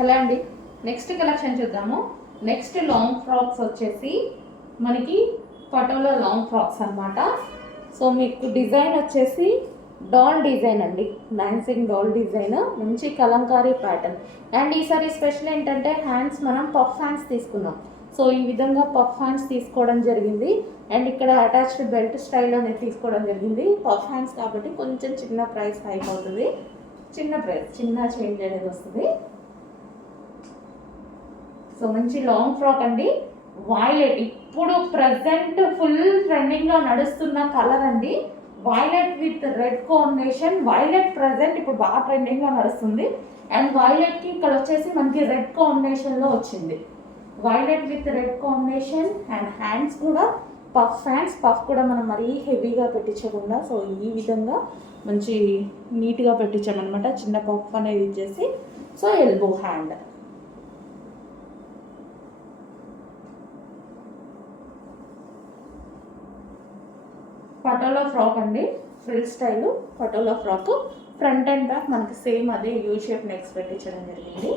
Hello అండి, next collection చూద్దాము. Next long frocks వచ్చేసి మనకి పటోలా లాంగ్ ఫ్రాక్స్ అనమాట. సో మీకు డిజైన్ వచ్చేసి డాల్ డిజైన్ అండి, డాన్సింగ్ డాల్ డిజైన్, మంచి కలంకారీ ప్యాటర్న్. అండ్ ఈసారి స్పెషల్ ఏంటంటే హ్యాండ్స్ మనం పఫ్ హ్యాండ్స్ తీసుకున్నాం. సో ఈ విధంగా పఫ్ హ్యాండ్స్ తీసుకోవడం జరిగింది. అండ్ ఇక్కడ అటాచ్డ్ బెల్ట్ స్టైల్ అనేది తీసుకోవడం జరిగింది. పఫ్ హ్యాండ్స్ కాబట్టి కొంచెం చిన్న ప్రైస్ హైక్ అవుతుంది, చిన్న చేంజ్ అనేది వస్తుంది. సో మంచి లాంగ్ ఫ్రాక్ అండి, వైలెట్, ఇప్పుడు ప్రజెంట్ ఫుల్ ట్రెండింగ్లో నడుస్తున్న కలర్ అండి. Violet with red combination. Violet present ఇప్పుడు బాగా ట్రెండింగ్లో నడుస్తుంది. అండ్ వైలెట్కి ఇక్కడ వచ్చేసి మనకి రెడ్ కాంబినేషన్లో వచ్చింది. Violet with red combination. And hands కూడా పఫ్ హ్యాండ్స్. పఫ్ కూడా మనం మరీ హెవీగా పెట్టించకుండా సో ఈ విధంగా మంచి నీట్గా పెట్టించామన్నమాట. చిన్న పఫ్ అనేది ఇచ్చేసి so elbow hand. Patola frock అండి, frill style Patola frock. Front and back మనకి సేమ్ అదే యూ షేప్ నెక్స్ పెట్టించడం జరిగింది.